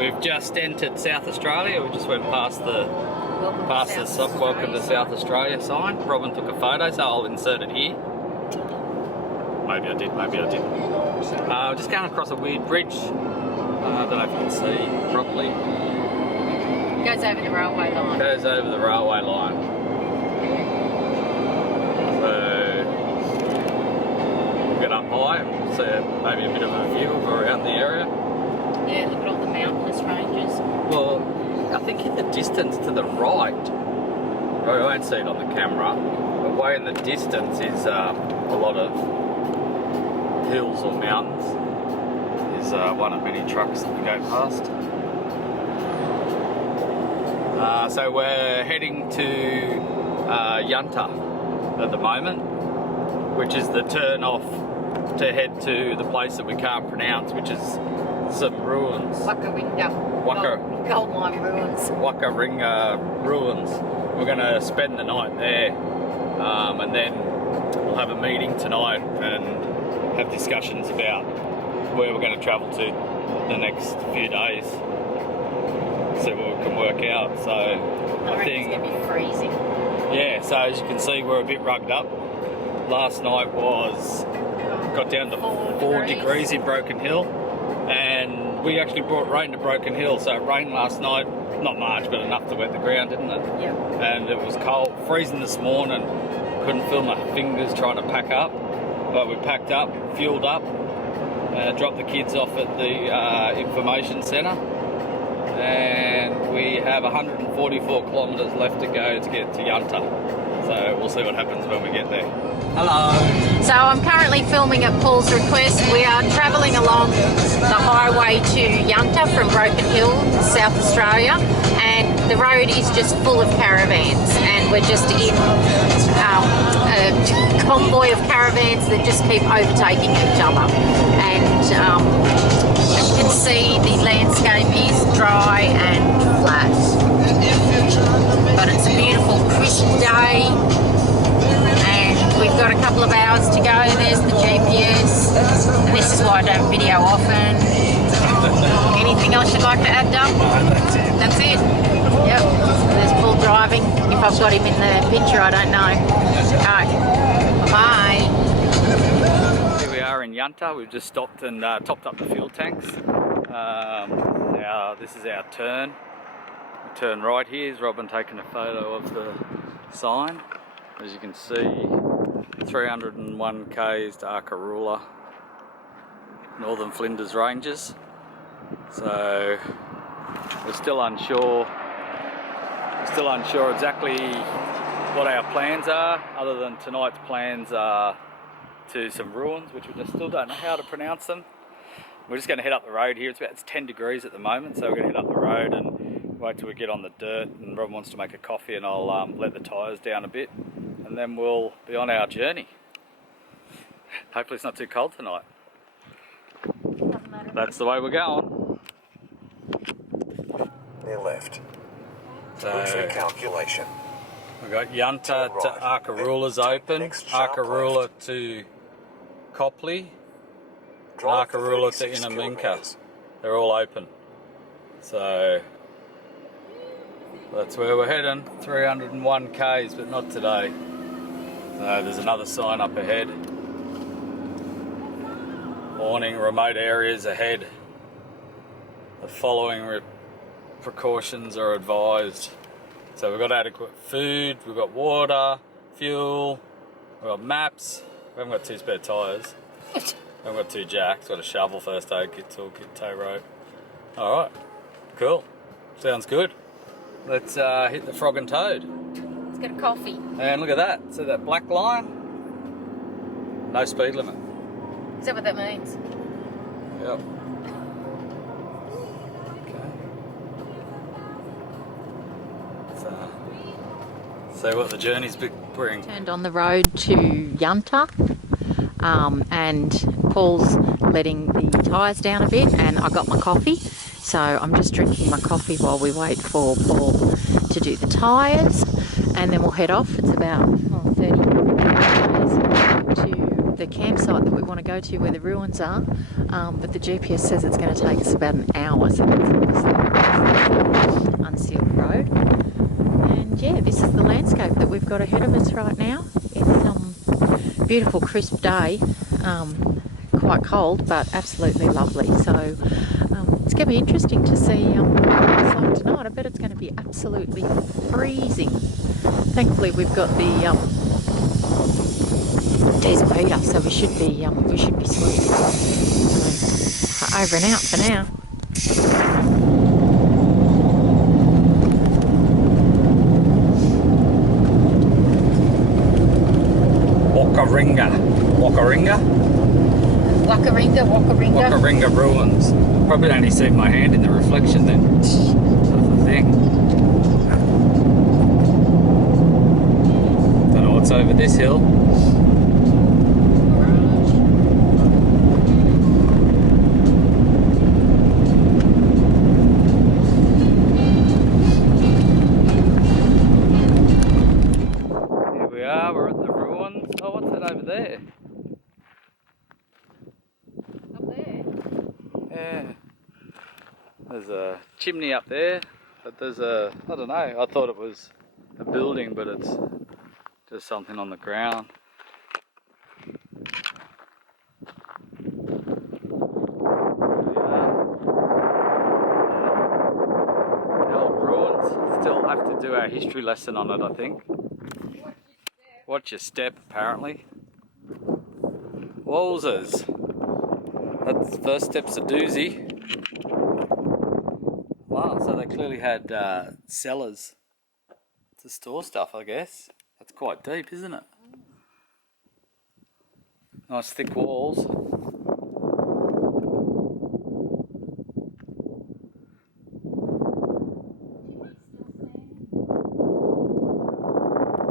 we've just entered South Australia. We just went past the Welcome to South Australia sign. Robin took a photo, so I'll insert it here. Maybe I did, maybe I didn't. Just going across a weird bridge. I don't know if you can see properly. It goes over the railway line. Goes over the railway line. So we'll get up high, see maybe a bit of a view of around the area. Yeah, look at all the mountainous ranges. Well, I think in the distance to the right, I won't see it on the camera, but way in the distance is a lot of hills or mountains. Is one of many trucks that we go past. So we're heading to Yunta at the moment, which is the turn off to head to the place that we can't pronounce, which is some ruins. Wakaringa. Gold mine ruins. Waukaringa ruins. We're going to spend the night there, and then we'll have a meeting tonight and have discussions about where we're going to travel to the next few days. See what we can work out. So I think it's going to be freezing. Yeah, so as you can see, we're a bit rugged up. Last night got down to 4 degrees in Broken Hill, and we actually brought rain to Broken Hill. So it rained last night, not much, but enough to wet the ground, didn't it? Yeah. And it was cold, freezing this morning. Couldn't feel my fingers trying to pack up, but we packed up, fueled up, dropped the kids off at the information centre, and we have 144 kilometres left to go to get to Yunta. So we'll see what happens when we get there. Hello. So I'm currently filming at Paul's request. We are travelling along the highway to Yunta from Broken Hill, South Australia, and the road is just full of caravans, and we're just in a convoy of caravans that just keep overtaking each other. And as you can see, the landscape is dry and flat, but it's a beautiful crisp day. We've got a couple of hours to go. There's the GPS, and this is why I don't video often. Anything else you'd like to add, Doug? No, that's it. That's it? Yep. There's Paul driving. If I've got him in the picture, I don't know. Alright. Bye. Here we are in Yunta. We've just stopped and topped up the fuel tanks. This is our turn. We turn right here. Is Robin taking a photo of the sign? As you can see, 301 k's to Arkaroola, Northern Flinders Ranges. So we're still unsure exactly what our plans are, other than tonight's plans are to some ruins, which we just still don't know how to pronounce them. We're just going to head up the road here. It's 10 degrees at the moment, so we're going to head up the road and wait till we get on the dirt, and Robin wants to make a coffee, and I'll let the tyres down a bit, and then we'll be on our journey. Hopefully it's not too cold tonight. That's the way we're going. Near left. So Calculation. we've got Yunta to Arkaroola's open, Arkaroola to Copley, and Arkaroola to Inaminka. They're all open. So that's where we're heading. 301 k's, but not today. So there's another sign up ahead. Warning, remote areas ahead. The following precautions are advised. So we've got adequate food, we've got water, fuel, we've got maps. We haven't got 2 spare tyres. We haven't got 2 jacks. Got a shovel, first aid kit, toolkit, tow rope. Alright, cool. Sounds good. Let's hit the Frog and Toad. Let's get a coffee. And look at that. See that black line? No speed limit. Is that what that means? Yep. Okay. So, see what the journey's bring. Turned on the road to Yunta, and Paul's letting the tyres down a bit, and I got my coffee. So I'm just drinking my coffee while we wait for Paul to do the tyres, and then we'll head off. It's about 30 minutes to the campsite that we want to go to where the ruins are, but the GPS says it's going to take us about an hour, so that's obviously an unsealed road. And yeah, this is the landscape that we've got ahead of us right now. It's a beautiful crisp day, quite cold but absolutely lovely. So it's going to be interesting to see what it's like tonight. I bet it's going to be absolutely freezing. Thankfully we've got the diesel heater, so we should be sweet. So, over and out for now. Wakaringa ruins. Probably only see my hand in the reflection then. That's the thing. Don't know what's over this hill. Here we are, we're at the ruins. Oh, what's that over there? Yeah, there's a chimney up there, but there's a, I don't know, I thought it was a building, but it's just something on the ground. The old ruins, still have to do our history lesson on it, I think. Watch your step, apparently. Wowzers. That first step's a doozy. Wow, so they clearly had cellars to store stuff, I guess. That's quite deep, isn't it? Nice thick walls.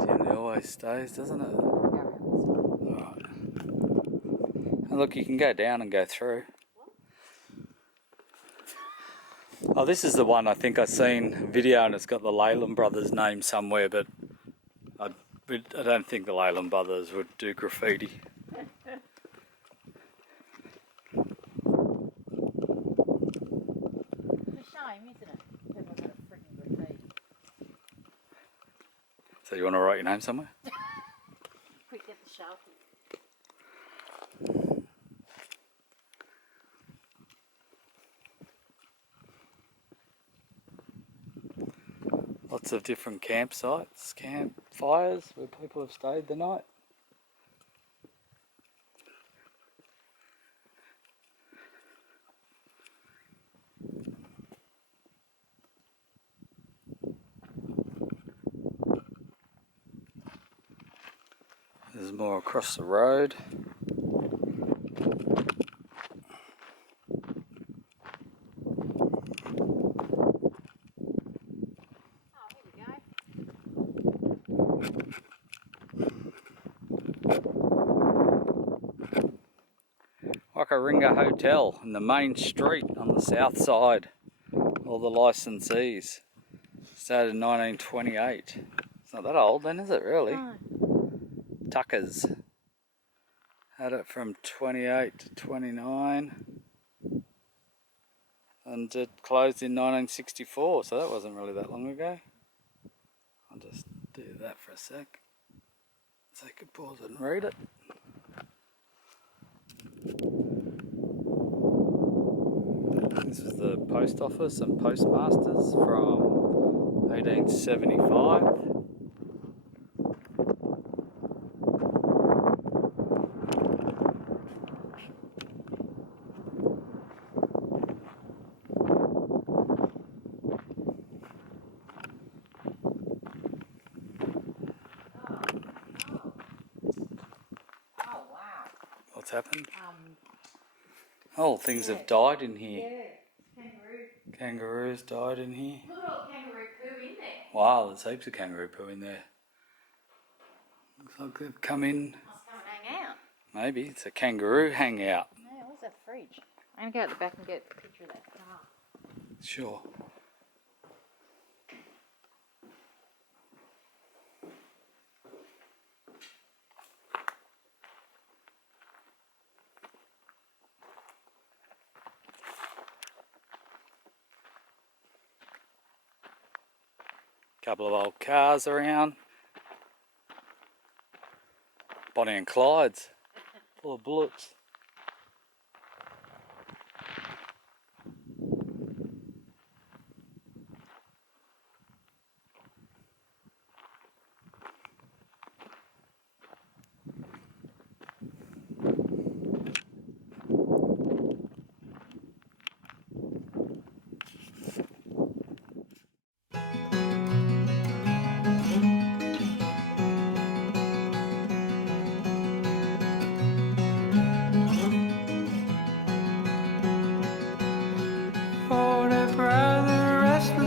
Chimney always stays, doesn't it? Alright. And look, you can go down and go through. Oh, this is the one I think I've seen video and it's got the Leyland brothers' name somewhere, but I don't think the Leyland brothers would do graffiti. It's a shame, isn't it? People had a freaking graffiti. So you want to write your name somewhere? Quick, get the Sharpie. Lots of different campsites, campfires where people have stayed the night. There's more across the road. Wakaringa Hotel in the main street on the south side. All the licensees. Started in 1928. It's not that old then, is it really? No. Tuckers. Had it from 28 to 29. And it closed in 1964, so that wasn't really that long ago. I'll just do that for a sec. So I could pause it and read it. This was the post office and postmasters from 1875. What's happened? Oh, things have died in here. Yeah, kangaroo. Kangaroos died in here. Look at all the kangaroo poo in there. Wow, there's heaps of kangaroo poo in there. Looks like they've come in. Must come and hang out. Maybe it's a kangaroo hangout. Yeah, where's that fridge? I'm going to go at the back and get a picture of that car. Sure. Couple of old cars around. Bonnie and Clyde's, full of bullets.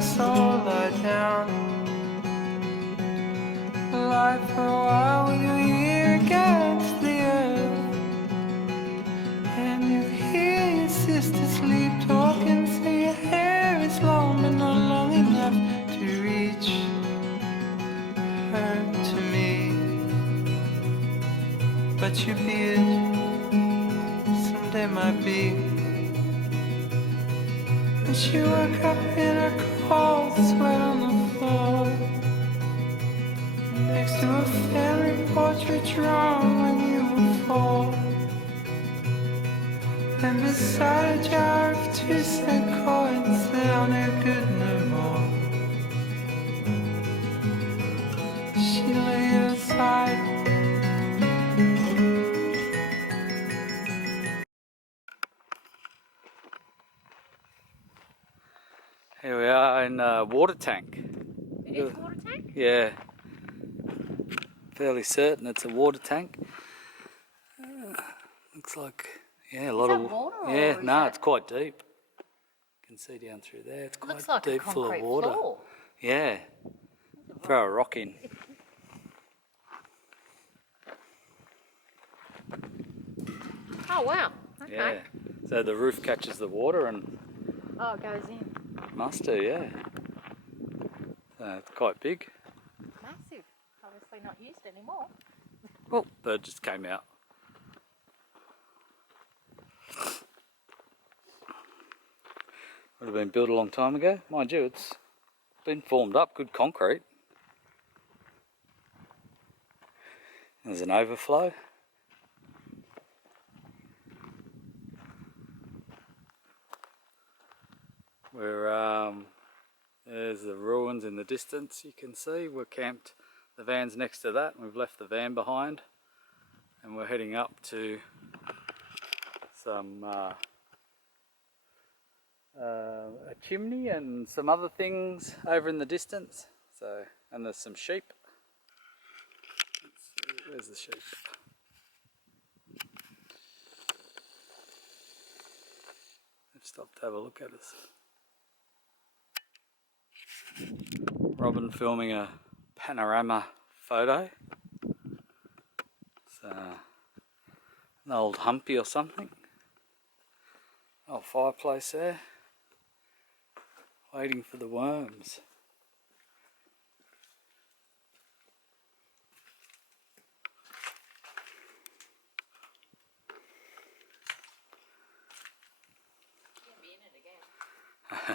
Soul lie down, lie for a while with your ear against the earth, and you hear your sister sleep talking, say your hair is long but not long enough to reach her to me, but your beard someday might be. And she woke up in a cold sweat on the floor, next to a family portrait drawn when you were 4, and beside a jar of 2-cent coins that are no good no more. She lay it aside. Here we are in a water tank. It is a water tank? Yeah, fairly certain it's a water tank. Looks like, yeah, a lot that of water or yeah. is No, that- it's quite deep. You can see down through there. It's quite Looks like deep, a full of concrete water. floor. Yeah, throw a rock in. Oh wow. Okay. Yeah, so the roof catches the water and Oh, it goes in. must do. Yeah, so it's quite big. Massive. Obviously not used anymore. Well, bird just came out. Would have been built a long time ago. Mind you, it's been formed up, good concrete. There's an overflow. There's the ruins in the distance you can see. We're camped, the van's next to that, and we've left the van behind. And we're heading up to some a chimney and some other things over in the distance. So, and there's some sheep. Let's see, where's the sheep? They've stopped to have a look at us. Robin filming a panorama photo. It's an old humpy or something. Old fireplace there. Waiting for the worms.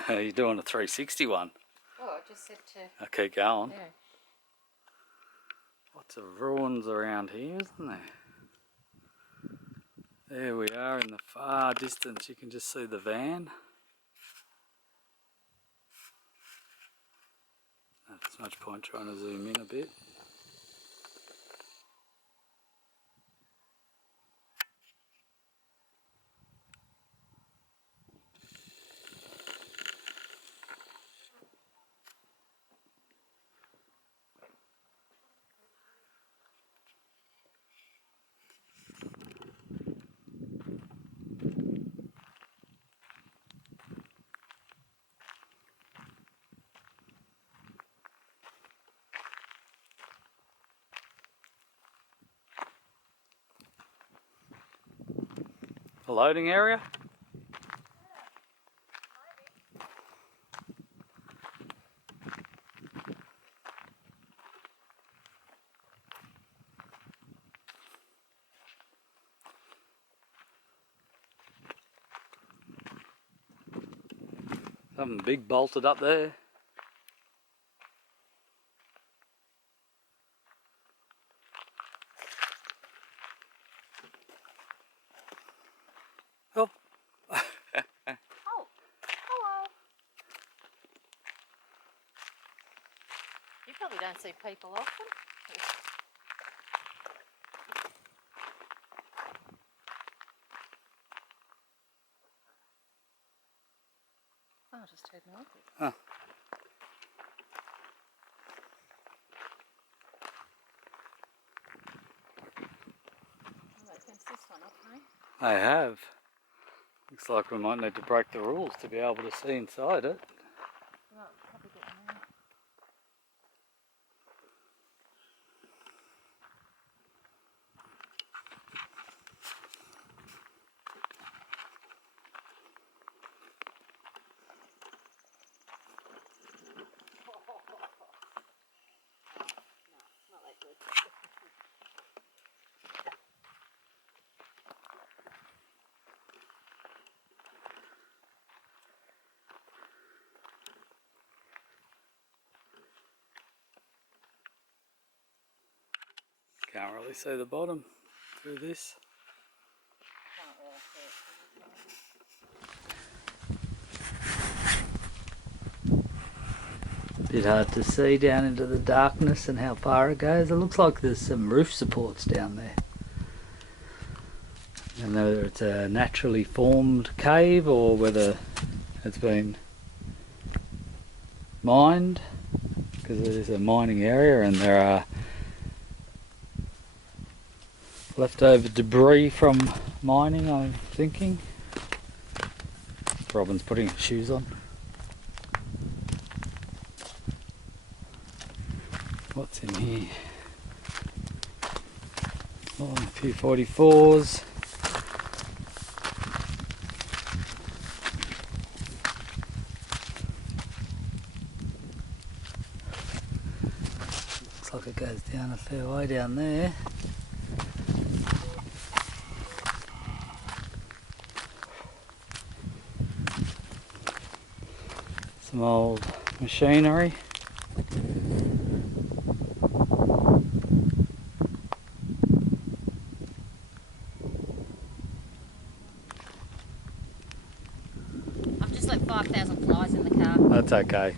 You're doing a 360 one. Oh, I just said to... I keep going. Yeah. Lots of ruins around here, isn't there? There we are in the far distance. You can just see the van. Not as much point trying to zoom in a bit. The loading area. Something big bolted up there. probably don't see people often. Oh, I just heard noises. Huh. Oh, they fenced this one up, hey? They have. Looks like we might need to break the rules to be able to see inside it. Well, probably get in there. Not that good. Can't really see the bottom through this. Can't really see it. Bit hard to see down into the darkness and how far it goes. It looks like there's some roof supports down there. And whether it's a naturally formed cave or whether it's been mined, because it is a mining area and there are leftover debris from mining, I'm thinking. Robin's putting his shoes on. What's in here? Oh, a few 44s. Looks like it goes down a fair way down there. Some old machinery. I've just let 5,000 flies in the car. That's okay.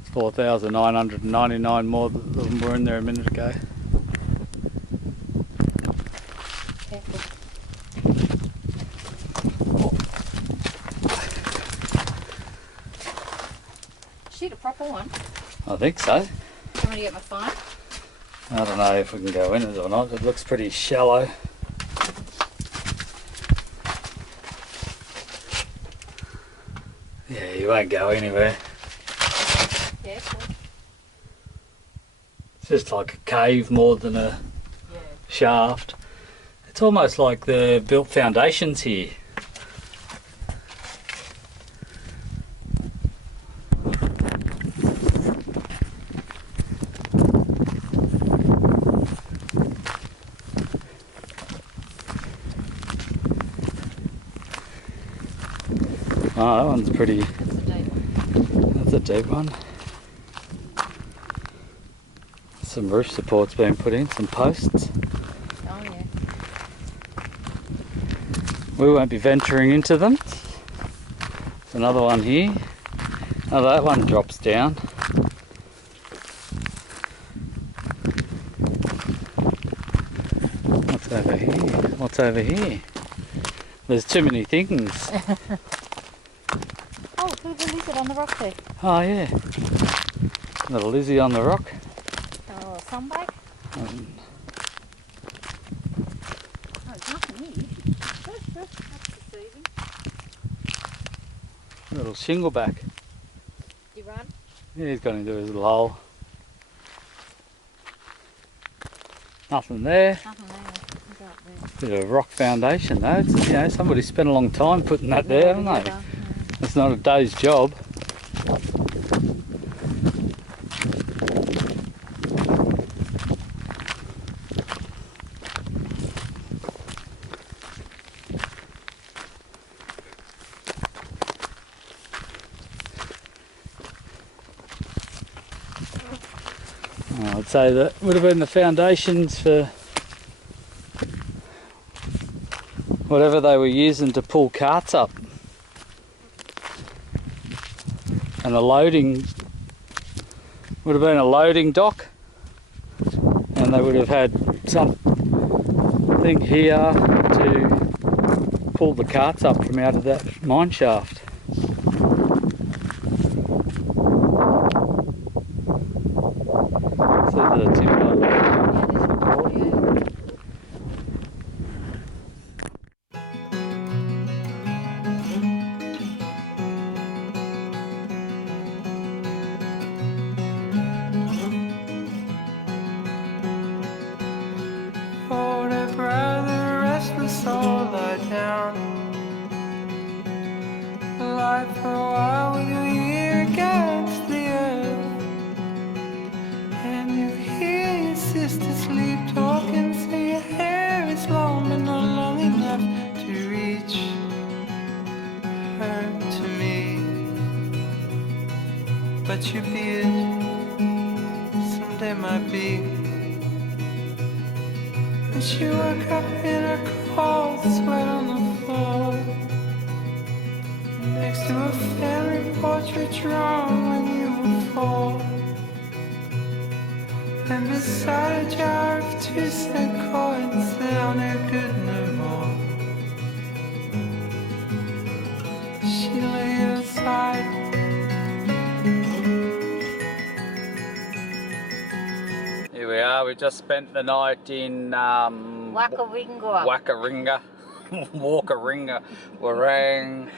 It's 4,999 more than were in there a minute ago. Careful. Shoot a proper one. I think so. I'm going to get my phone. I don't know if we can go in it or not. It looks pretty shallow. Yeah, you won't go anywhere. Careful. It's just like a cave more than a shaft. It's almost like they've built foundations here. Oh, that one's pretty. That's a deep one. That's a deep one. Some roof supports being put in, some posts. Oh yeah. We won't be venturing into them. There's another one here. Oh, that one drops down. What's over here? What's over here? There's too many things. Oh, there's a lizard on the rock there. Oh yeah. Little Lizzie on the rock. Oh, sunbake. Um, Oh, there's nothing here. That's deceiving. little shingleback. You run? Yeah, he's gone into his little hole. Nothing there. Nothing there. Go up there. Bit of rock foundation though. It's, you know, somebody spent a long time putting that there, haven't they? It's not a day's job. I'd say that would have been the foundations for whatever they were using to pull carts up. And the loading would have been a loading dock, and they would have had something here to pull the carts up from out of that mine shaft. See the timber. Older brother, restless soul, lie down. Lie for a while with your ear against the earth, and you hear your sister sleep talking. Say your hair is long, but not long enough to reach her to me. But your beard someday might be. And she woke up in a cold sweat on the floor, next to a family portrait drawn when you were 4, and beside a jar of 2-cent coins that are no good no more. She lay aside. Here we are, we just spent the night in Wakaringa. Waukaringa, Warang,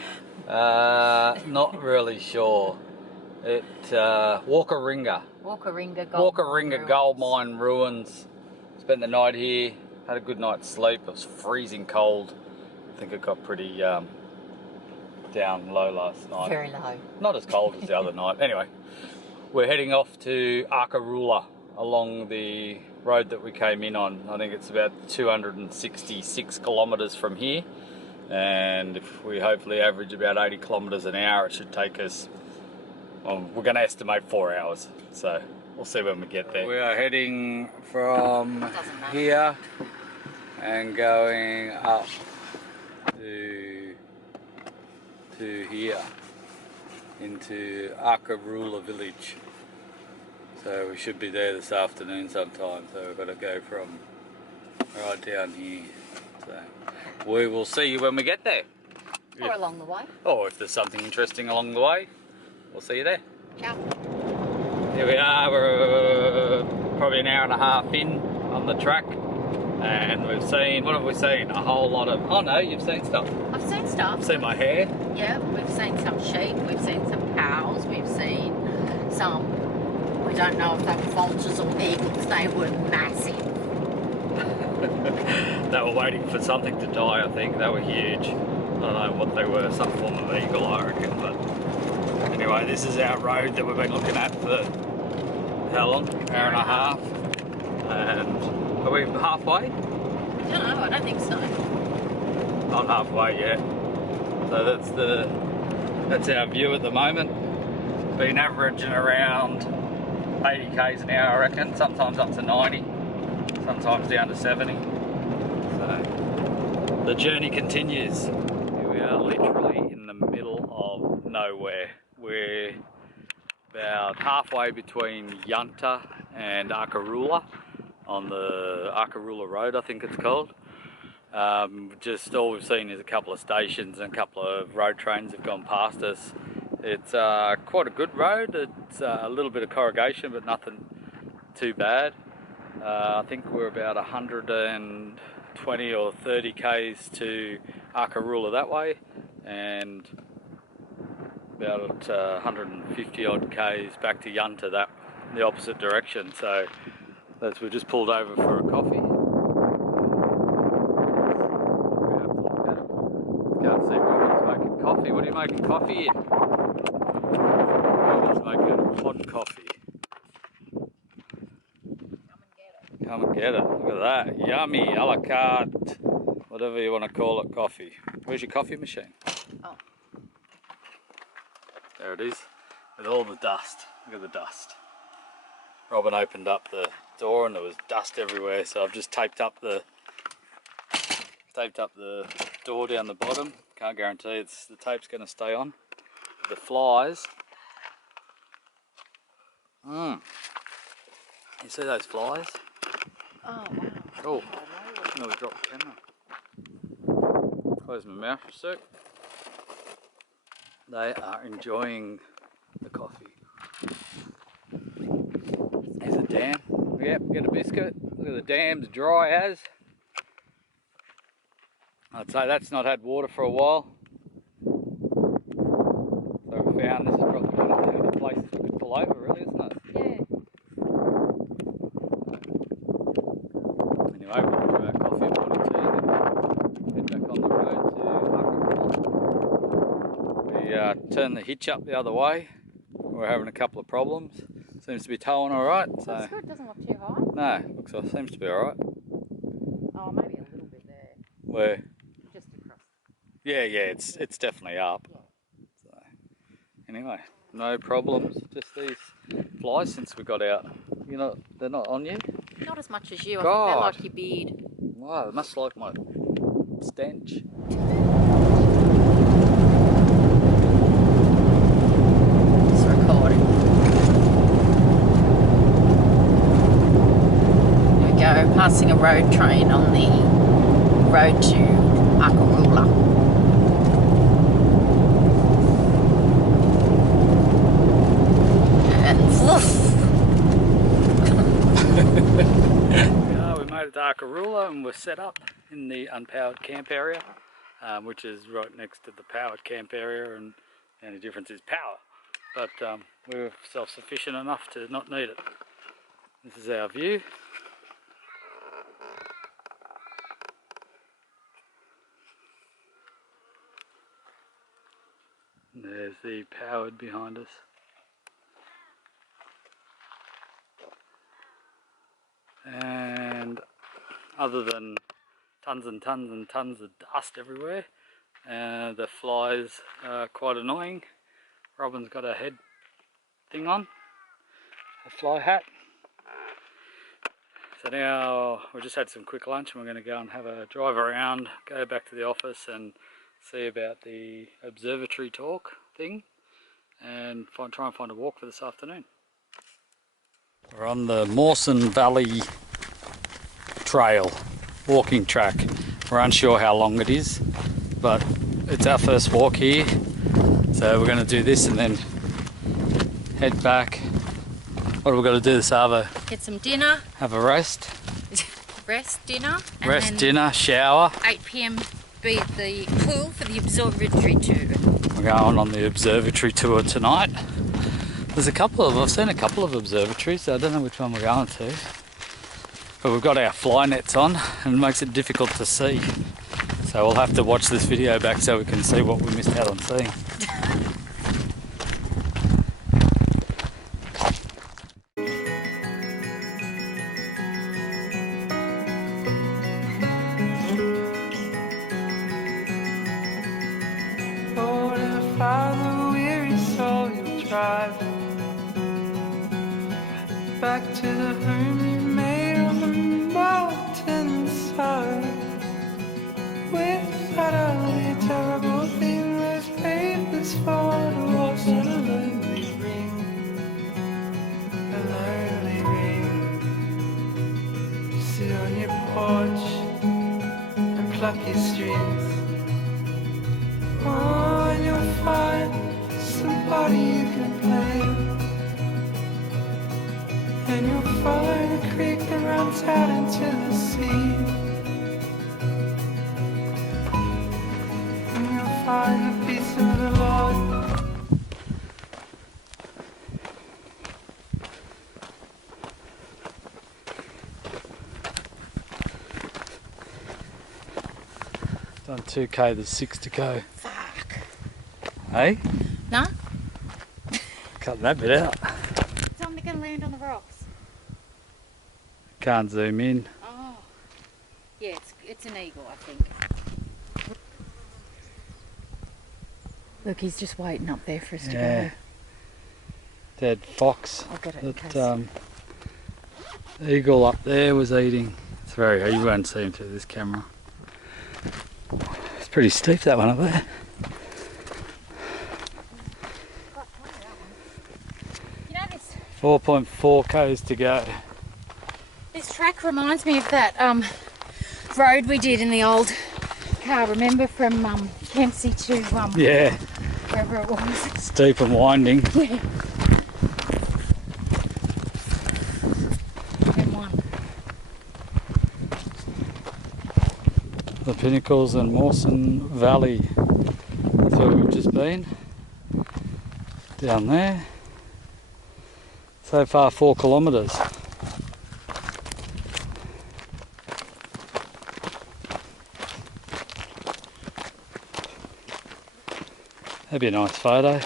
not really sure. Waukaringa gold mine ruins. Spent the night here, had a good night's sleep. It was freezing cold. I think it got pretty down low last night. Very low. Not as cold as the other night. Anyway, we're heading off to Arkaroola along the road that we came in on. I think it's about 266 kilometres from here, and if we hopefully average about 80 kilometres an hour, it should take us, well, we're going to estimate 4 hours, so we'll see when we get there. We are heading from here and going up to here into Arkaroola village. So we should be there this afternoon sometime, so we've got to go from right down here. So we will see you when we get there. Or along the way. Or if there's something interesting along the way, we'll see you there. Ciao. Here we are, we're probably an hour and a half in on the track, and we've seen, what have we seen? A whole lot of, oh no, you've seen stuff. I've seen stuff. Seen my hair? Yeah, we've seen some sheep, we've seen some cows, we've seen some, we don't know if they were vultures or eagles, they were massive. They were waiting for something to die, I think. They were huge. I don't know what they were, some form of eagle, I reckon. But anyway, this is our road that we've been looking at for how long? Hour and a half. And are we halfway? I don't know, I don't think so. Not halfway yet. So that's our view at the moment. It's been averaging around 80 k's an hour, I reckon. Sometimes up to 90, sometimes down to 70. So the journey continues. Here we are, literally in the middle of nowhere. We're about halfway between Yunta and Arkaroola on the Arkaroola Road, I think it's called. Just all we've seen is a couple of stations and a couple of road trains have gone past us. It's quite a good road. It's a little bit of corrugation, but nothing too bad. I think we're about 120 or 30 k's to Arkaroola that way, and about 150 odd k's back to Yunta, the opposite direction. So we just pulled over for a coffee. Can't see Robin's making coffee. What are you making coffee in? Robin's making hot coffee. Come and get it. Look at that. Yummy, a la carte, whatever you want to call it, coffee. Where's your coffee machine? Oh. There it is, with all the dust. Look at the dust. Robin opened up the door and there was dust everywhere, so I've just taped up the door down the bottom. Can't guarantee the tape's going to stay on. The flies You see those flies? Oh, wow. Oh, no, we dropped the camera. Close my mouth for a sec. They are enjoying the coffee. There's a dam. Yep, get a biscuit. Look at the dam's dry as. I'd say that's not had water for a while. So we found this is probably one of the only places we could pull over, really, isn't it? Yeah. Anyway, we'll do our coffee morning tea and head back on the road to Arkaroola. We turned the hitch up the other way. We're having a couple of problems. Seems to be towing alright. So That's good, doesn't look too high. no, looks like seems to be alright. Oh, maybe a little bit there. Where? Just across. Yeah, it's definitely up. Yeah. So anyway, no problems. Just these flies since we got out. You know, they're not on you? Not as much as you. I God. think they like your beard. Wow, they must like my stench. It's recording. There we go, passing a road train on the road to Arkaroola. And woof! Yeah, we made it to Arkaroola and we're set up in the unpowered camp area, which is right next to the powered camp area, and the only difference is power. But we're self-sufficient enough to not need it. This is our view. And there's the powered behind us. And other than tons and tons and tons of dust everywhere, the flies are quite annoying. Robin's got a head thing on, a fly hat. So now we just had some quick lunch and we're going to go and have a drive around, go back to the office and see about the observatory talk thing, and try and find a walk for this afternoon. We're on the Mawson Valley trail, walking track. We're unsure how long it is, but it's our first walk here. So we're going to do this and then head back. What are we going to do this, Arvo? Get some dinner. Have a rest. Rest, dinner. And Rest, then dinner, shower. 8 PM be at the pool for the observatory tour. We're going on the observatory tour tonight. There's I've seen a couple of observatories, so I don't know which one we're going to. But we've got our fly nets on and it makes it difficult to see. So we'll have to watch this video back so we can see what we missed out on seeing. Lord, if I'm the weary soul you'll drive back to the home you made on the mountainside. Without a terrible thing, there's papers for to wash on a lonely ring. A lonely ring. You sit on your porch and pluck your strings. Oh, and you'll find somebody you can play. And you'll follow the creek that runs out into the sea. And you'll find the peace of the Lord. Done 2k, there's 6 to go. Fuck. Hey? No? Cut that bit out. Is something going to land on the rocks? Can't zoom in. Oh. Yeah, it's an eagle, I think. Look, he's just waiting up there for us to go. Dead fox. I'll get it in That eagle up there was eating. It's very, you won't see him through this camera. It's pretty steep, that one up there. You know this 4.4 k's to go. This track reminds me of that road we did in the old car, remember, from Kempsey to Yeah, wherever it was. steep and winding. Yeah. M1. The Pinnacles and Mawson Valley. That's where we've just been. Down there. So far 4 kilometres. That'd be a nice photo.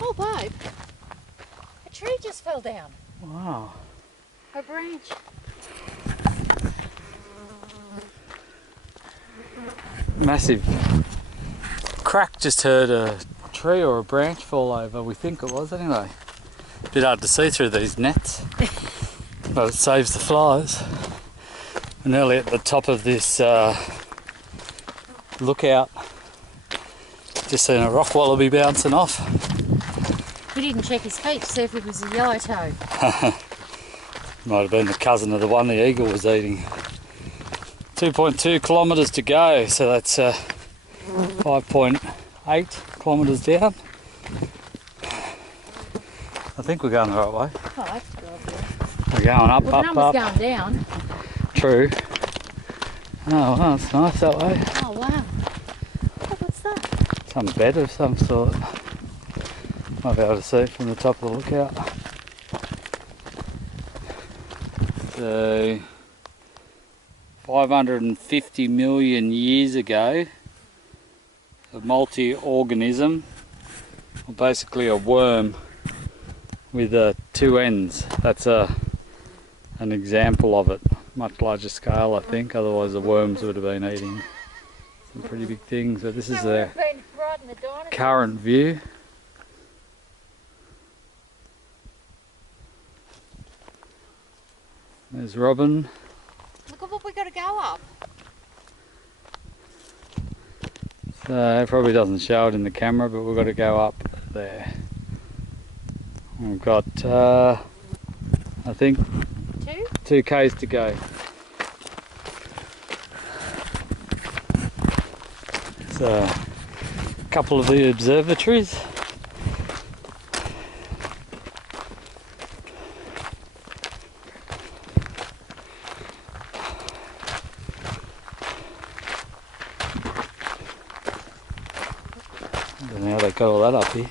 Oh, babe. A tree just fell down. Wow. A branch. Massive crack, just heard a tree or a branch fall over, we think it was anyway. Bit hard to see through these nets, but it saves the flies. We're nearly at the top of this lookout. Just seen a rock wallaby bouncing off. He didn't check his feet to see if it was a yellow toe. Might have been the cousin of the one the eagle was eating. 2.2 kilometres to go, so that's 5.8 kilometres down. I think we're going the right way. Oh, that's good. We're going up, Well, up, the number's up. going down. True. Oh, well, it's nice that way. Oh, wow. Oh, what's that? Some bed of some sort. Might be able to see it from the top of the lookout. So, 550 million years ago, a multi-organism, or basically a worm with 2 ends. That's an example of it. Much larger scale, I think, otherwise the worms would have been eating some pretty big things. But this is the current view. There's Robin. Look at what we got to go up. So it probably doesn't show it in the camera, but we've got to go up there. We've got, I think, 2 k's to go. So, a couple of the observatories. I don't know how they got all that up here.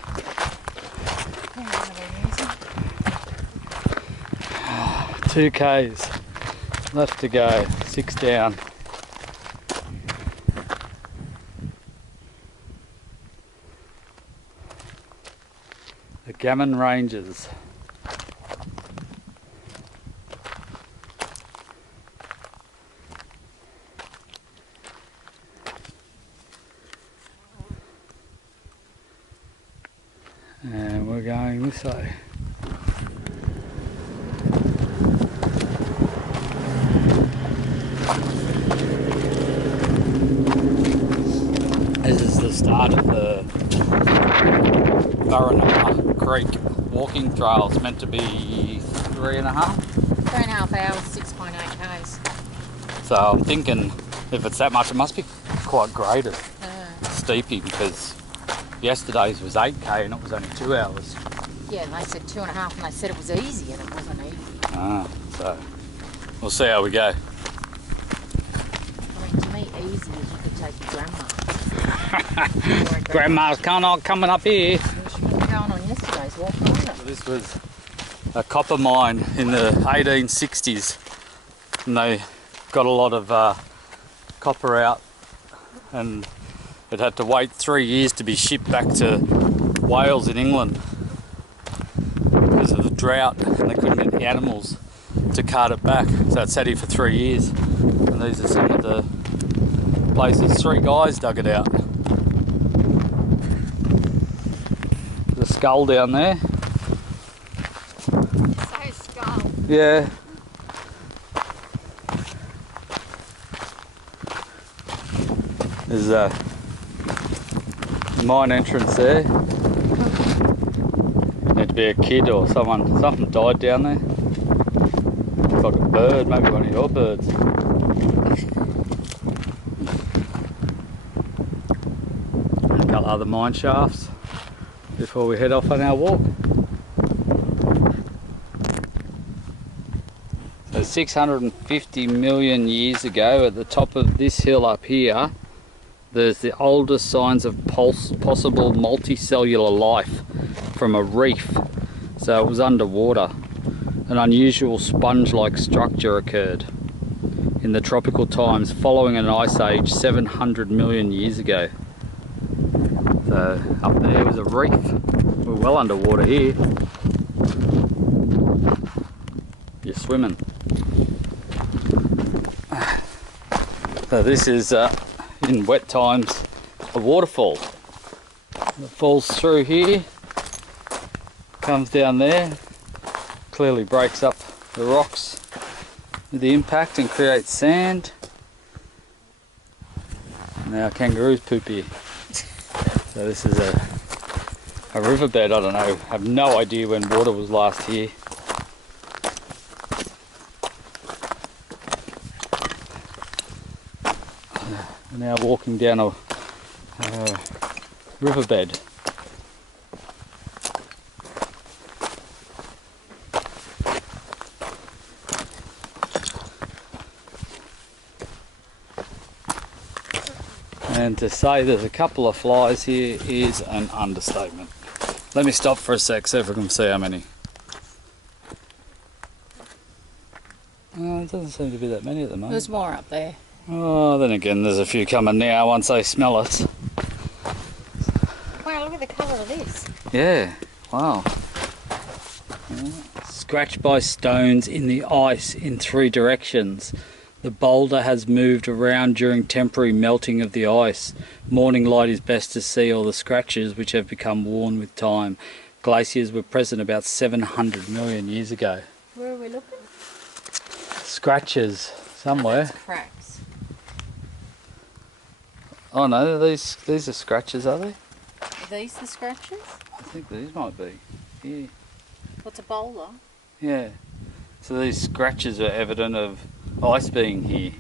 2 k's left to go, 6 down. The Gammon Ranges. And we're going this way. This is the start of the Waukaringa Creek walking trail. It's meant to be 3.5. 3.5 hours, 6.8 k's. So I'm thinking if it's that much, it must be quite great at steeping, because yesterday's was 8k and it was only 2 hours. Yeah, and they said 2.5, and they said it was easy, and it wasn't easy. So we'll see how we go. I mean, to me, easy is you could take your grandma. Grandma's coming up here. We should have been going on yesterday's Waukaringa. This was a copper mine in the 1860s, and they got a lot of copper out, and it had to wait 3 years to be shipped back to Wales in England because of the drought, and they couldn't get the animals to cart it back, so it sat here for 3 years. And these are some of the places 3 guys dug it out. The skull down there. So skull. Yeah. There's a mine entrance there. Need to be a kid or something died down there. Like a bird, maybe one of your birds. A couple other mine shafts before we head off on our walk. So 650 million years ago, at the top of this hill up here, there's the oldest signs of possible multicellular life from a reef. So it was underwater. An unusual sponge-like structure occurred in the tropical times following an ice age 700 million years ago. So up there was a reef. We're well underwater here. You're swimming. So this is, in wet times, a waterfall. It falls through here, comes down there, clearly breaks up the rocks with the impact and creates sand. Now kangaroos poop here. So this is a riverbed. I don't know, I have no idea when water was last here. We're now walking down a riverbed. And to say there's a couple of flies here is an understatement. Let me stop for a sec, see if we can see how many. It doesn't seem to be that many at the moment. There's more up there. Oh, then again, there's a few coming now once they smell us. Wow, look at the colour of this. Yeah, wow. Yeah. Scratched by stones in the ice in 3 directions. The boulder has moved around during temporary melting of the ice. Morning light is best to see all the scratches which have become worn with time. Glaciers were present about 700 million years ago. Where are we looking? Scratches somewhere. That's cracks. Oh no, these are scratches, are they? Are these the scratches? I think these might be. Yeah. What's a boulder? Yeah. So these scratches are evident of ice being here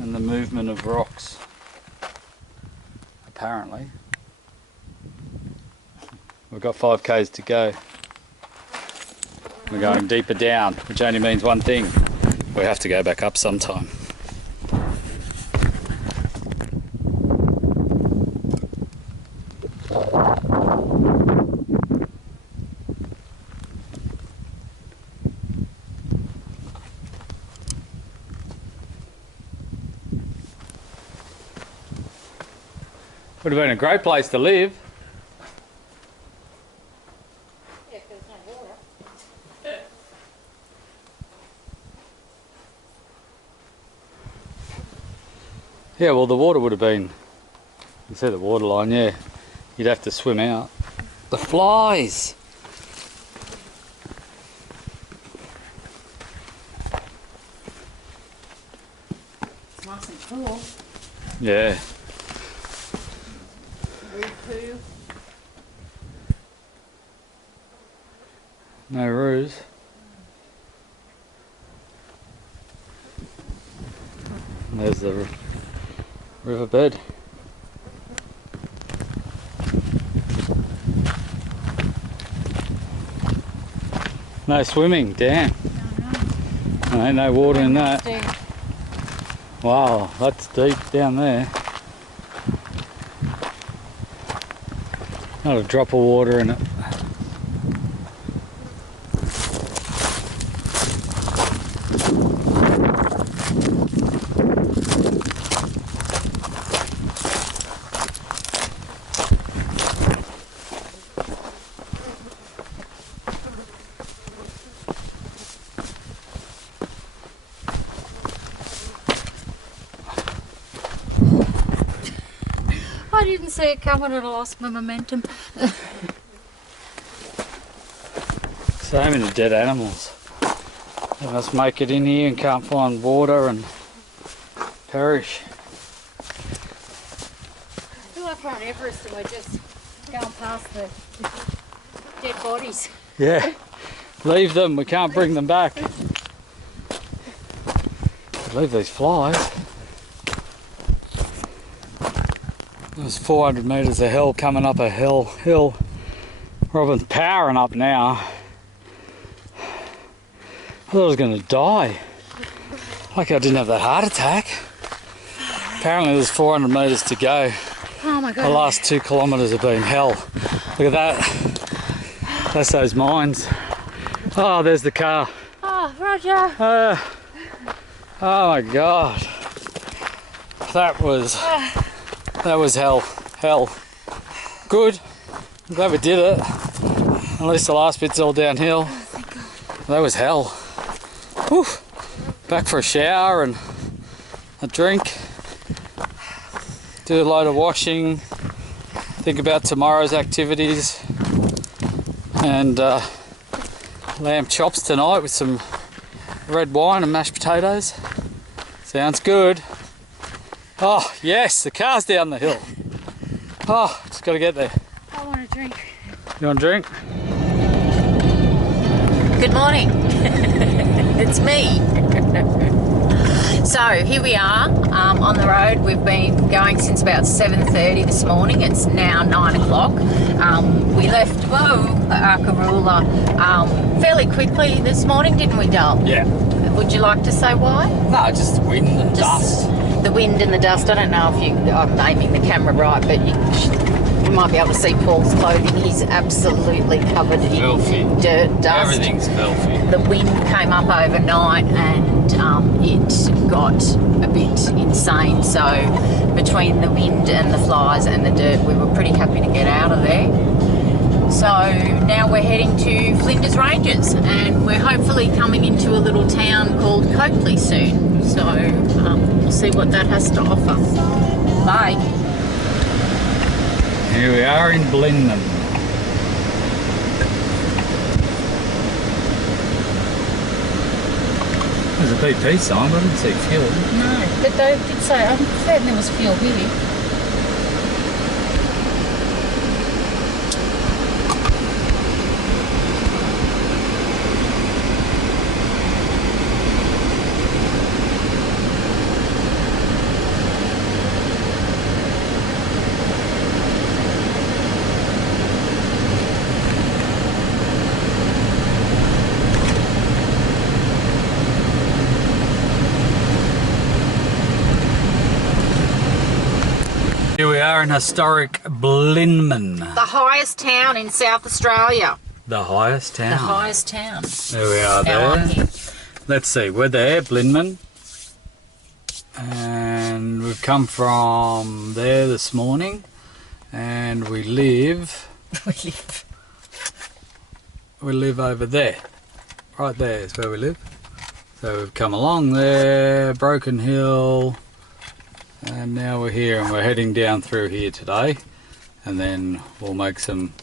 and the movement of rocks, apparently. We've got 5 k's to go. We're going deeper down, which only means one thing: we have to go back up sometime. Would have been a great place to live. Yeah, because there's no water. Yeah, well, the water would have been, you see the water line, yeah. You'd have to swim out. The flies! It's nice and cool. Yeah. Poo. No roos. There's the riverbed. No swimming, damn. Ain't no water in that. Wow, that's deep down there. Not a drop of water in it. I didn't see it coming and I lost my momentum. So many dead animals. They must make it in here and can't find water and perish. like we're on Everest and we're just going past the dead bodies. Yeah. Leave them, we can't bring them back. Leave these flies. There's 400 metres of hill coming up a hill. Robin's powering up now. I thought I was going to die. Lucky I didn't have that heart attack. Apparently there's 400 metres to go. Oh my God. The last 2 kilometres have been hell. Look at that. That's those mines. Oh, there's the car. Oh, Roger. Oh my God. That was hell. Hell. Good. I'm glad we did it. At least the last bit's all downhill. That was hell. Whew. Back for a shower and a drink. Do a load of washing. Think about tomorrow's activities. And lamb chops tonight with some red wine and mashed potatoes. Sounds good. Oh yes, the car's down the hill. Oh, just got to get there. I want a drink. You want a drink? Good morning. It's me. So here we are on the road. We've been going since about 7:30 this morning. It's now 9 o'clock. We left Arkaroola fairly quickly this morning, didn't we, Dal? Yeah. Would you like to say why? No, just the wind and dust. The wind and the dust. I don't know if I'm aiming the camera right, but you might be able to see Paul's clothing. He's absolutely covered Filthy. in dirt, dust. Everything's filthy. The wind came up overnight and it got a bit insane. So between the wind and the flies and the dirt, we were pretty happy to get out of there. So now we're heading to Flinders Ranges and we're hopefully coming into a little town called Coakley soon. So we'll see what that has to offer. Bye. Here we are in Blinman. There's a BP sign, but I didn't see fuel. No, but they did say, I'm certain there was fuel here. Here we are in historic Blinman. The highest town in South Australia. The highest town. The highest town. There we are Now I'm there. here. Let's see, we're there, Blinman. And we've come from there this morning. And we live over there. Right there is where we live. So we've come along there, Broken Hill. And now we're here and we're heading down through here today. And then we'll make some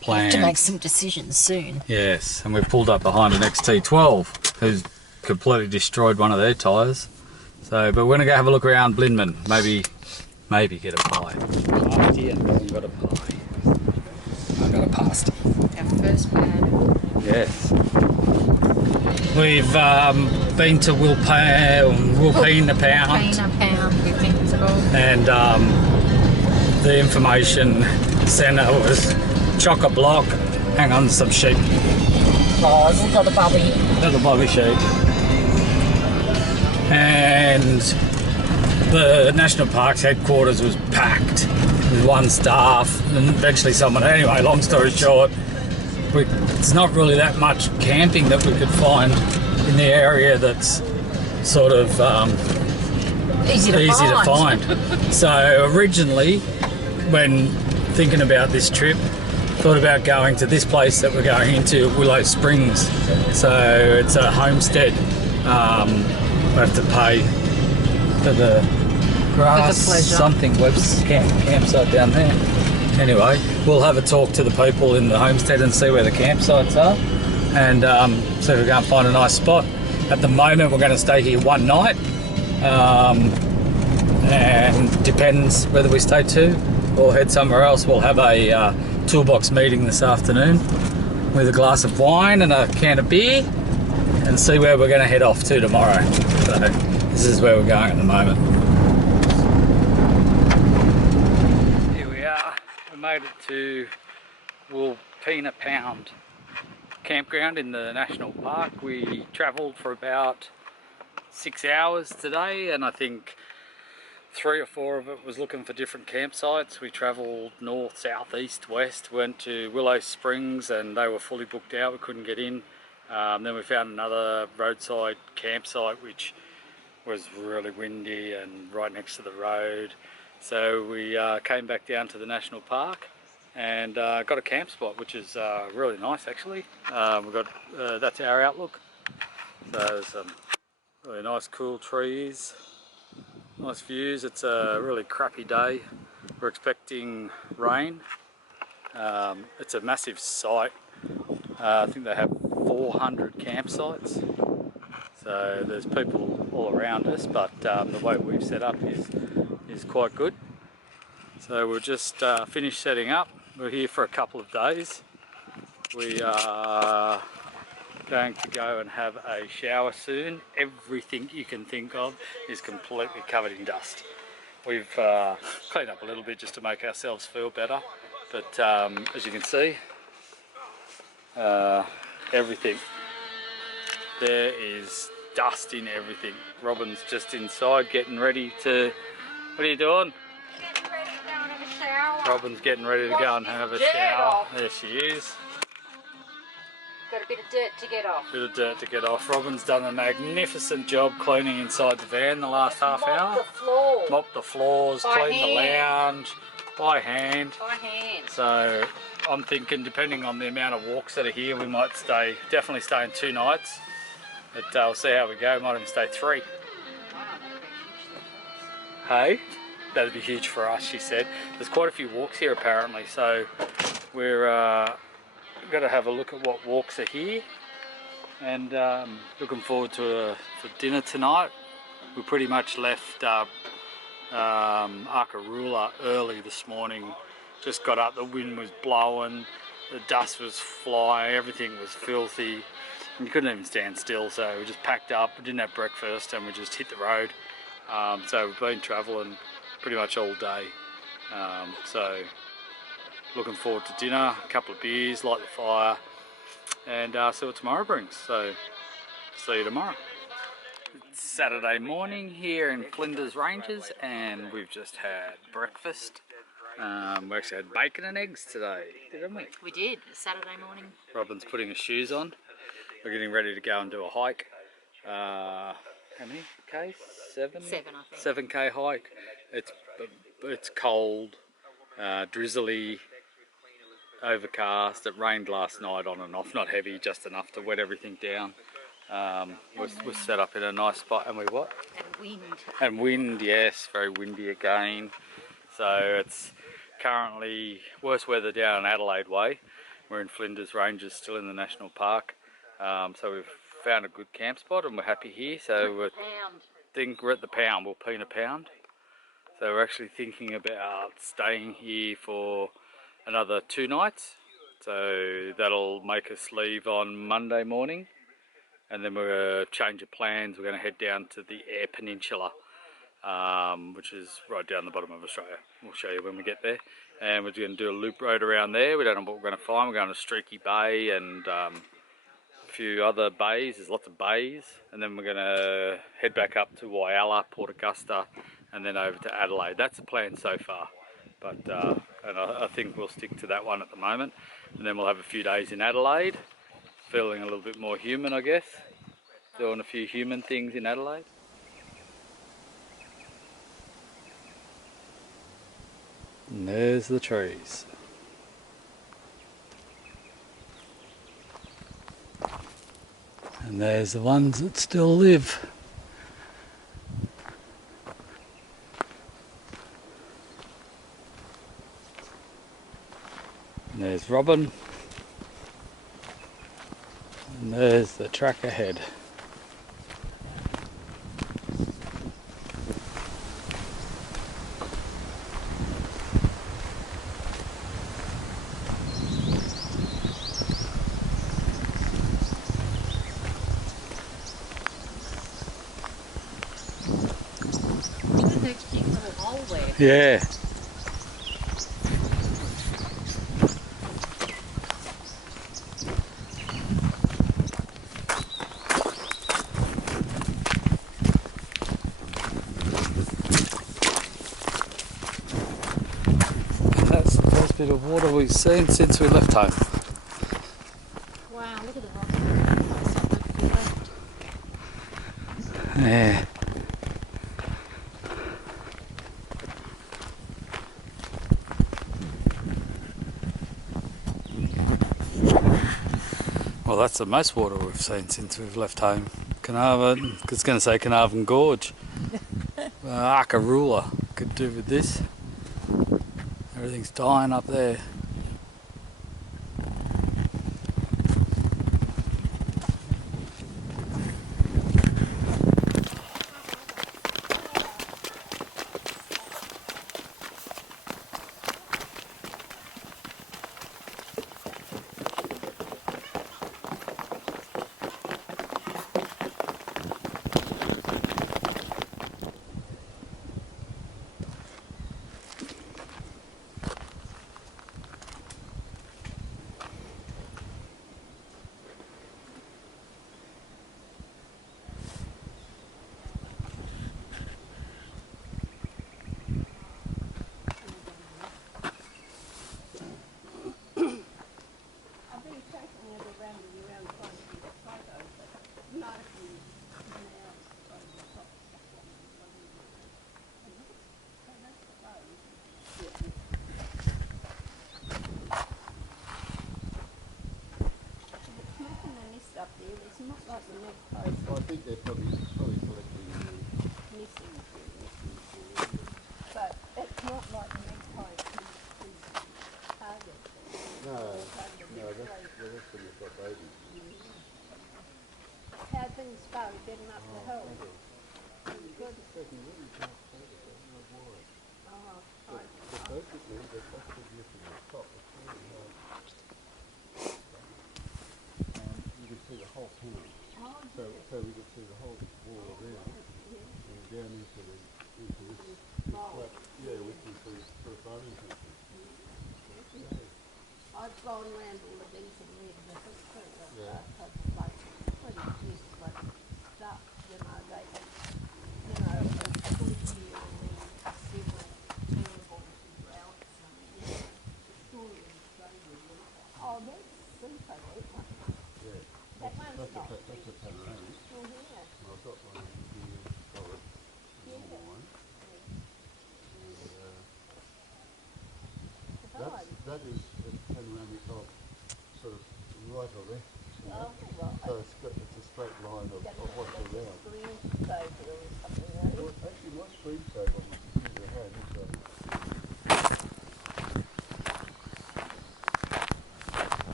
plans. To make some decisions soon. Yes, and we've pulled up behind an XT12 who's completely destroyed one of their tyres. So, but we're going to go have a look around Blinman. Maybe get a pie. Pasty and I've got a pie. I've got a pasty. Our first pad. Yes. We've been to Wilpena Pound. Wilpena Pound, we think it's called. And the information centre was chock-a-block. Hang on, some sheep. Oh, it's got the bubby. Little bobby sheep. And the National Parks headquarters was packed with one staff and eventually someone. Anyway, long story short, it's not really that much camping that we could find in the area that's sort of Easy to find. So originally, when thinking about this trip, thought about going to this place that we're going into, Willow Springs. So it's a homestead. We have to pay for the grass, For the pleasure. something, Web's campsite down there. Anyway, we'll have a talk to the people in the homestead and see where the campsites are, and see if we can find a nice spot. At the moment, we're going to stay here one night, and depends whether we stay 2 or head somewhere else. We'll have a toolbox meeting this afternoon with a glass of wine and a can of beer and see where we're going to head off to tomorrow. So this is where we're going at the moment. Here we are. We made it to Wilpena Pound campground in the national park. We travelled for about 6 hours today, and I think 3 or 4 of it was looking for different campsites. We travelled north, south, east, west, went to Willow Springs and they were fully booked out, we couldn't get in. Then we found another roadside campsite which was really windy and right next to the road. So we came back down to the national park and got a camp spot, which is really nice actually. We've got that's our outlook. So there's some really nice cool trees, nice views. It's a really crappy day. We're expecting rain. It's a massive site. I think they have 400 campsites. So there's people all around us, but the way we've set up is quite good. So we'll just finish setting up. We're here for a couple of days. We are going to go and have a shower soon. Everything you can think of is completely covered in dust. We've cleaned up a little bit just to make ourselves feel better, but as you can see, everything, there is dust in everything. Robin's just inside getting ready to, what are you doing? Getting ready to go and have a shower. Robin's getting ready to go and have a shower. There she is. Got a bit of dirt to get off. Bit of dirt to get off. Robin's done a magnificent job cleaning inside the van the last half hour. The floor. Mopped the floors, cleaned the lounge by hand. By hand. So I'm thinking, depending on the amount of walks that are here, we might definitely stay in 2 nights. But we'll see how we go. Might even stay 3. Hey, that'd be huge for us, she said. There's quite a few walks here apparently, so we're got to have a look at what walks are here. And looking forward to for dinner tonight. We pretty much left Arkaroola early this morning. Just got up, the wind was blowing, the dust was flying, everything was filthy. And you couldn't even stand still, so we just packed up, we didn't have breakfast and we just hit the road. So we've been travelling pretty much all day. So looking forward to dinner, a couple of beers, light the fire, and see what tomorrow brings. So see you tomorrow. It's Saturday morning here in Flinders Ranges and we've just had breakfast. We actually had bacon and eggs today, didn't we? We did, Saturday morning. Robin's putting her shoes on. We're getting ready to go and do a hike. How many Ks? 7? 7, I think. 7K hike. It's cold, drizzly, overcast. It rained last night on and off, not heavy, just enough to wet everything down. We're set up in a nice spot, and we what? And wind. And wind, yes, very windy again. So it's currently worse weather down in Adelaide way. We're in Flinders Ranges, still in the national park. So we've found a good camp spot and we're happy here. So we're at the Pound, Wilpena Pound. So we're actually thinking about staying here for another 2 nights. So that'll make us leave on Monday morning. And then we're going to change of plans. We're going to head down to the Eyre Peninsula, which is right down the bottom of Australia. We'll show you when we get there. And we're going to do a loop road around there. We don't know what we're going to find. We're going to Streaky Bay and a few other bays. There's lots of bays. And then we're going to head back up to Whyalla, Port Augusta, and then over to Adelaide. That's the plan so far. But and I think we'll stick to that one at the moment. And then we'll have a few days in Adelaide, feeling a little bit more human, I guess. Doing a few human things in Adelaide. And there's the trees. And there's the ones that still live. And there's Robin. And there's the track ahead. there. Yeah. That's the first bit of water we've seen since we left home. Wow, look at the rock. Yeah. Well, that's the most water we've seen since we've left home. Carnarvon, I was going to say Carnarvon Gorge. Arkaroola could do with this. Everything's dying up there. I think they're probably collecting missing. But it's not like the next time target. No, that's the rest of them have got babies. How things go, getting up the hill. Good. But basically, they're quite significant at the top. It's really hard. You can see the whole town. So we could see the whole wall around and down into this flat. Yeah, we can see for a farming country. I've gone around all the things and read the history of Yeah. like pretty useless stuff, you know, they it's good year and then several terrible droughts and story in Australia. Oh, that's super, that one. Yeah. That one's That's not a panoramic. still here. And I've got one here solid, a normal one. And that is a panoramic of sort of right or left. You know? So it's a straight line of what's around. Screensaver or something, eh? Well, actually, my screensaver on my computer had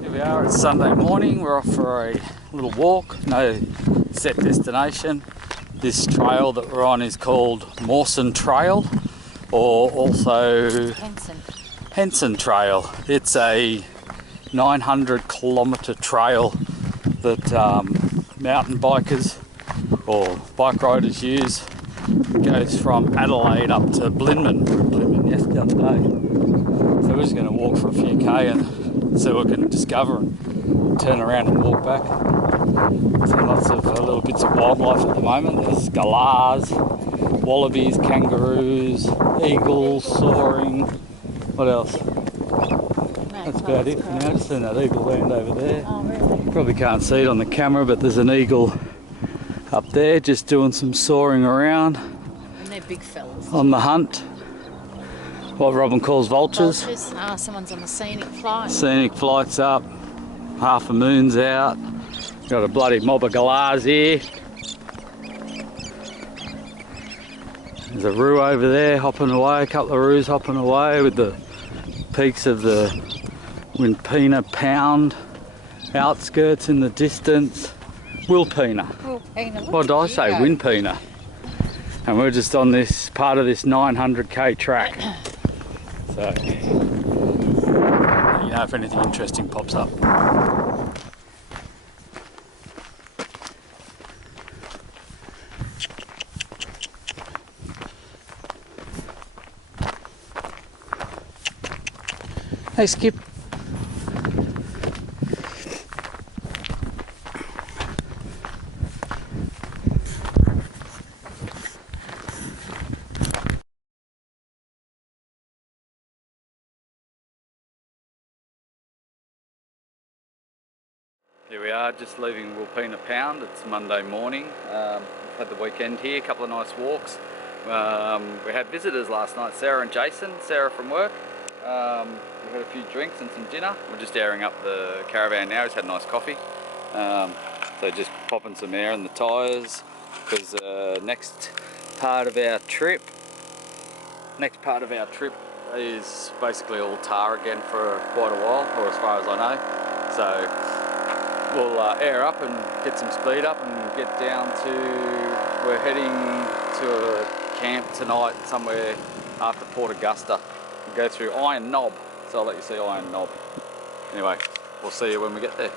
Here we are, it's Sunday morning, we're off for a little walk, no set destination. This trail that we're on is called Mawson Trail, or also Henson Trail. It's a 900 kilometre trail that mountain bikers or bike riders use. It goes from Adelaide up to Blinman. Blinman yesterday, the other day. So we're just going to walk for a few K and see what we can discover and turn around and walk back. So lots of little bits of wildlife at the moment. There's galahs, wallabies, kangaroos, eagles soaring. What else? That's about it for now. Just seen that eagle land over there. Oh, really? Probably can't see it on the camera, but there's an eagle up there just doing some soaring around And they're big fellas. on the hunt. What Robin calls vultures. Vultures. Oh, someone's on the scenic flight. Scenic flight's up, half a moon's out. Got a bloody mob of galahs here. There's a roo over there hopping away, a couple of roos hopping away with the peaks of the Wilpena Pound outskirts in the distance. Wilpena. What did I say? Wilpena. And we're just on this part of this 900k track. So, let you know if anything interesting pops up. Hey Skip. Here we are, just leaving Wilpena Pound. It's Monday morning. We've had the weekend here, a couple of nice walks. We had visitors last night, Sarah and Jason. Sarah from work. We had a few drinks and some dinner. We're just airing up the caravan now. He's had a nice coffee. So just popping some air in the tyres, because next part of our trip is basically all tar again for quite a while, or as far as I know. So we'll air up and get some speed up and get down to, we're heading to a camp tonight somewhere after Port Augusta. We'll go through Iron Knob, so I'll let you see Iron Knob. Anyway, we'll see you when we get there.